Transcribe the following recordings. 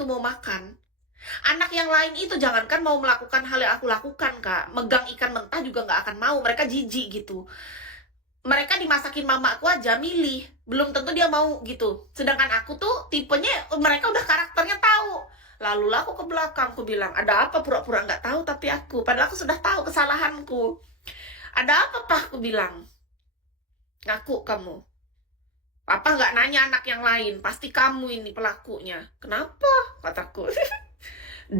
tentu mau makan. Anak yang lain itu jangankan mau melakukan hal yang aku lakukan, Kak. Megang ikan mentah juga nggak akan mau. Mereka jijik gitu. Mereka dimasakin mamaku aja milih. Belum tentu dia mau gitu. Sedangkan aku tuh tipenya mereka udah karakternya tahu. Lalu lah aku ke belakang, aku bilang, ada apa pura-pura nggak tahu tapi aku. Padahal aku sudah tahu kesalahanku. Ada apa, Pak? Aku bilang. Ngaku kamu. Papa nggak nanya anak yang lain. Pasti kamu ini pelakunya. Kenapa? Kataku. 2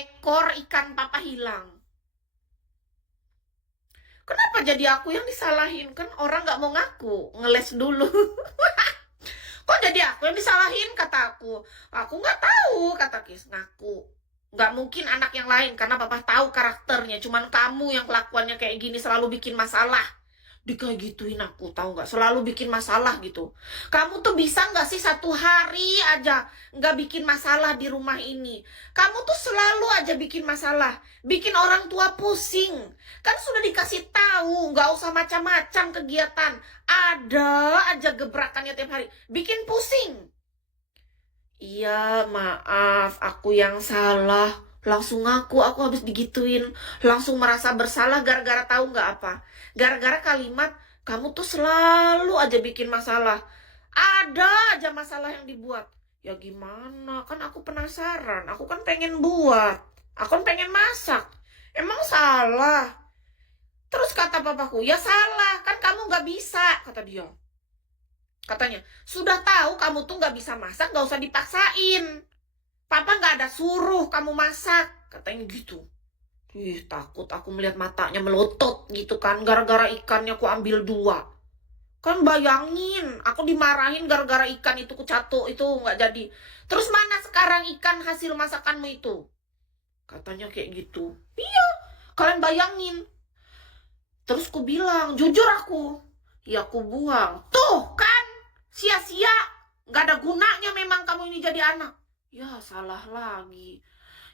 ekor ikan papa hilang. Kenapa jadi aku yang disalahin? Kan orang nggak mau ngaku. Ngeles dulu. Kok jadi aku yang disalahin? Kata aku. Aku nggak tahu, kata Kis. Ngaku. Nggak mungkin anak yang lain. Karena papa tahu karakternya. Cuman kamu yang kelakuannya kayak gini selalu bikin masalah. Kayak gituin aku, tahu nggak, selalu bikin masalah gitu. Kamu tuh bisa nggak sih 1 hari aja nggak bikin masalah di rumah ini? Kamu tuh selalu aja bikin masalah, bikin orang tua pusing. Kan sudah dikasih tahu nggak usah macam-macam kegiatan, ada aja gebrakannya tiap hari, bikin pusing. Iya, maaf, aku yang salah. Langsung aku habis digituin. Langsung merasa bersalah gara-gara tahu nggak apa? Gara-gara kalimat, kamu tuh selalu aja bikin masalah. Ada aja masalah yang dibuat. Ya gimana? Kan aku penasaran. Aku kan pengen buat. Aku kan pengen masak. Emang salah? Terus kata papaku, ya salah. Kan kamu nggak bisa, kata dia. Katanya, sudah tahu kamu tuh nggak bisa masak, nggak usah dipaksain. Papa nggak ada suruh kamu masak, katanya gitu. Ih, takut aku melihat matanya melotot gitu kan, gara-gara ikannya aku ambil 2. Kan bayangin, aku dimarahin gara-gara ikan itu kucatuk itu nggak jadi. Terus mana sekarang ikan hasil masakanmu itu? Katanya kayak gitu. Iya, kalian bayangin. Terus ku bilang, jujur aku. Ya aku buang. Tuh kan, sia-sia. Nggak ada gunanya memang kamu ini jadi anak. Ya salah lagi.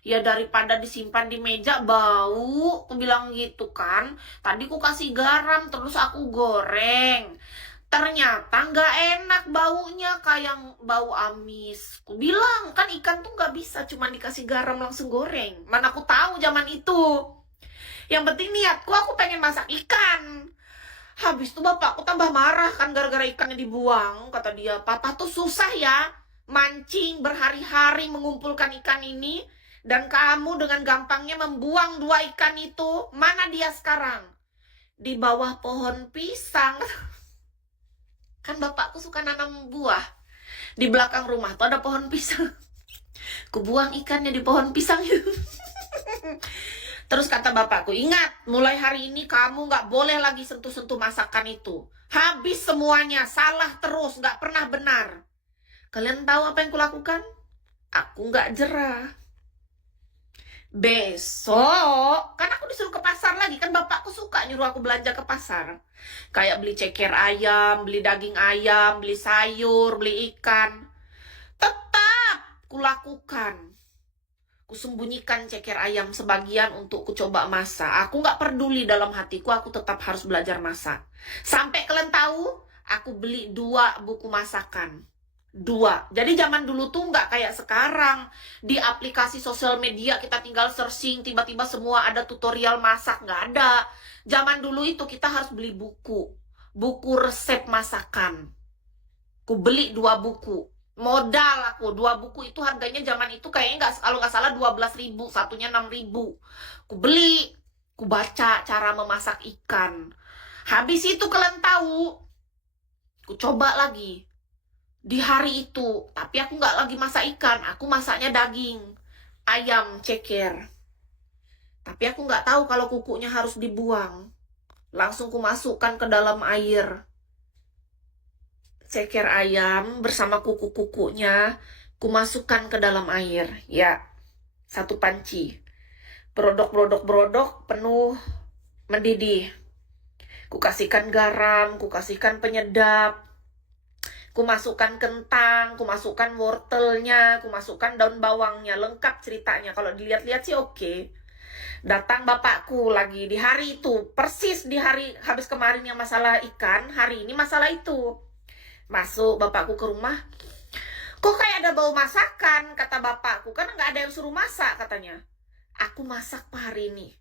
Ya daripada disimpan di meja bau, aku bilang gitu kan. Tadi ku kasih garam terus aku goreng. Ternyata nggak enak baunya, kayak bau amis. Ku bilang kan ikan tuh nggak bisa cuma dikasih garam langsung goreng. Mana aku tahu zaman itu. Yang penting niatku aku pengen masak ikan. Habis itu bapakku tambah marah kan gara-gara ikannya dibuang. Kata dia, papa tuh susah ya mancing berhari-hari mengumpulkan ikan ini. Dan kamu dengan gampangnya membuang 2 ikan itu. Mana dia sekarang? Di bawah pohon pisang. Kan bapakku suka nanam buah. Di belakang rumah tuh ada pohon pisang. Kubuang ikannya di pohon pisang itu. Terus kata bapakku, ingat, mulai hari ini kamu nggak boleh lagi sentuh-sentuh masakan itu. Habis semuanya, salah terus, nggak pernah benar. Kalian tahu apa yang kulakukan? Aku nggak jerah. Besok, kan aku disuruh ke pasar lagi. Kan bapakku suka nyuruh aku belanja ke pasar. Kayak beli ceker ayam, beli daging ayam, beli sayur, beli ikan. Tetap kulakukan. Kusembunyikan ceker ayam sebagian untuk kucoba masak. Aku nggak peduli dalam hatiku, aku tetap harus belajar masak. Sampai kalian tahu, aku beli 2 buku masakan. 2. Jadi zaman dulu tuh nggak kayak sekarang. Di aplikasi sosial media kita tinggal searching, tiba-tiba semua ada tutorial masak. Nggak ada. Zaman dulu itu kita harus beli buku. Buku resep masakan. Ku beli 2 buku. Modal aku 2 buku itu harganya zaman itu kayaknya nggak, kalau nggak salah 12.000, satunya 6.000. Ku beli, ku baca cara memasak ikan. Habis itu kalian tahu, ku coba lagi di hari itu, tapi aku nggak lagi masak ikan, aku masaknya daging ayam ceker. Tapi aku nggak tahu kalau kukunya harus dibuang. Langsung ku masukkan ke dalam air ceker ayam bersama kuku-kukunya, kumasukkan ke dalam air. Ya, 1 panci. Brodok penuh mendidih. Kukasihkan garam, kukasihkan penyedap. Kumasukkan kentang, kumasukkan wortelnya, kumasukkan daun bawangnya. Lengkap ceritanya. Kalau dilihat-lihat sih oke. Datang bapakku lagi di hari itu. Persis di hari habis kemarin yang masalah ikan, hari ini masalah itu. Masuk bapakku ke rumah. Kok kayak ada bau masakan, kata bapakku. Kan nggak ada yang suruh masak, katanya. Aku masak Pak hari ini.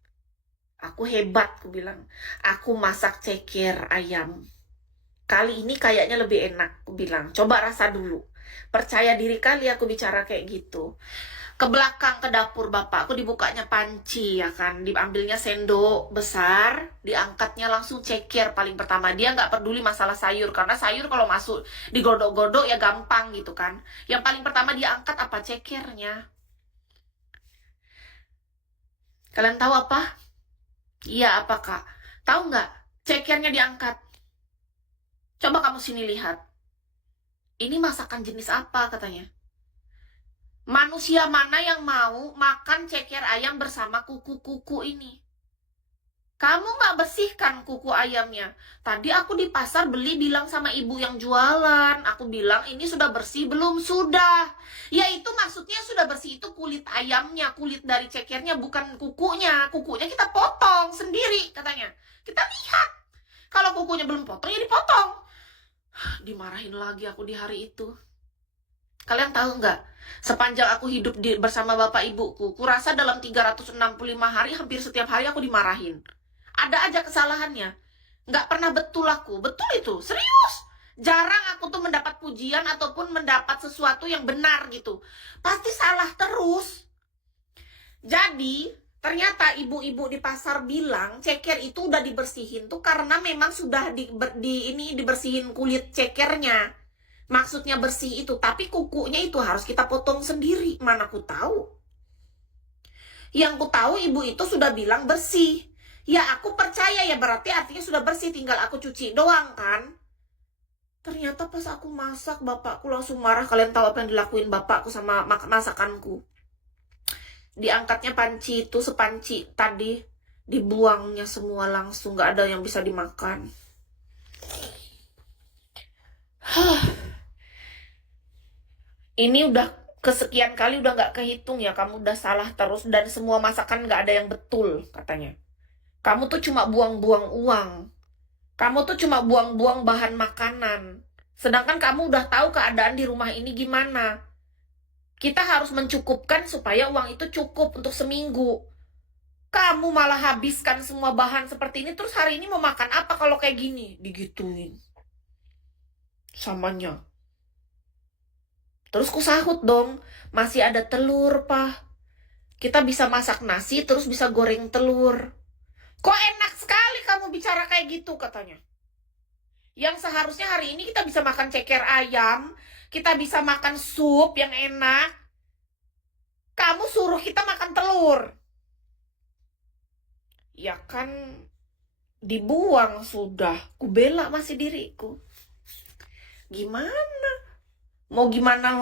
Aku hebat, aku bilang. Aku masak ceker ayam. Kali ini kayaknya lebih enak, aku bilang. Coba rasa dulu. Percaya diri kali aku bicara kayak gitu. Ke belakang ke dapur bapakku dibukanya panci ya kan, diambilnya sendok besar, diangkatnya langsung ceker paling pertama. Dia nggak peduli masalah sayur, karena sayur kalau masuk digodok-godok ya gampang gitu kan. Yang paling pertama dia angkat apa? Cekernya. Kalian tahu apa? Iya apa kak? Tahu nggak? Cekernya diangkat. Coba kamu sini lihat. Ini masakan jenis apa katanya? Manusia mana yang mau makan ceker ayam bersama kuku-kuku ini? Kamu nggak bersihkan kuku ayamnya. Tadi aku di pasar beli, bilang sama ibu yang jualan. Aku bilang, ini sudah bersih belum? Sudah. Ya itu maksudnya sudah bersih itu kulit ayamnya, kulit dari cekernya, bukan kukunya. Kukunya kita potong sendiri katanya. Kita lihat. Kalau kukunya belum potong, ya dipotong. Dimarahin lagi aku di hari itu. Kalian tahu nggak? Sepanjang aku hidup bersama bapak ibuku, kurasa dalam 365 hari, hampir setiap hari aku dimarahin. Ada aja kesalahannya. Nggak pernah betul aku. Betul itu, serius. Jarang aku tuh mendapat pujian ataupun mendapat sesuatu yang benar gitu. Pasti salah terus. Jadi, ternyata ibu-ibu di pasar bilang ceker itu udah dibersihin tuh karena memang sudah dibersihin kulit cekernya. Maksudnya bersih itu, tapi kukunya itu harus kita potong sendiri. Mana aku tahu. Yang ku tahu ibu itu sudah bilang bersih. Ya aku percaya ya, berarti artinya sudah bersih, tinggal aku cuci doang kan. Ternyata pas aku masak, bapakku langsung marah. Kalian tahu apa yang dilakuin bapakku sama masakanku? Diangkatnya panci itu, sepanci tadi, dibuangnya semua langsung, gak ada yang bisa dimakan. Ini udah kesekian kali, udah gak kehitung ya, kamu udah salah terus dan semua masakan gak ada yang betul katanya. Kamu tuh cuma buang-buang uang. Kamu tuh cuma buang-buang bahan makanan. Sedangkan kamu udah tahu keadaan di rumah ini gimana. Kita harus mencukupkan supaya uang itu cukup untuk seminggu. Kamu malah habiskan semua bahan seperti ini, terus hari ini mau makan apa kalau kayak gini? Digituin. Samanya. Terus ku sahut dong, masih ada telur, Pak. Kita bisa masak nasi, terus bisa goreng telur. Kok enak sekali kamu bicara kayak gitu, katanya. Yang seharusnya hari ini kita bisa makan ceker ayam, kita bisa makan sup yang enak. Kamu suruh kita makan telur. Ya kan, dibuang sudah. Ku bela masih diriku. Gimana? Mau gimana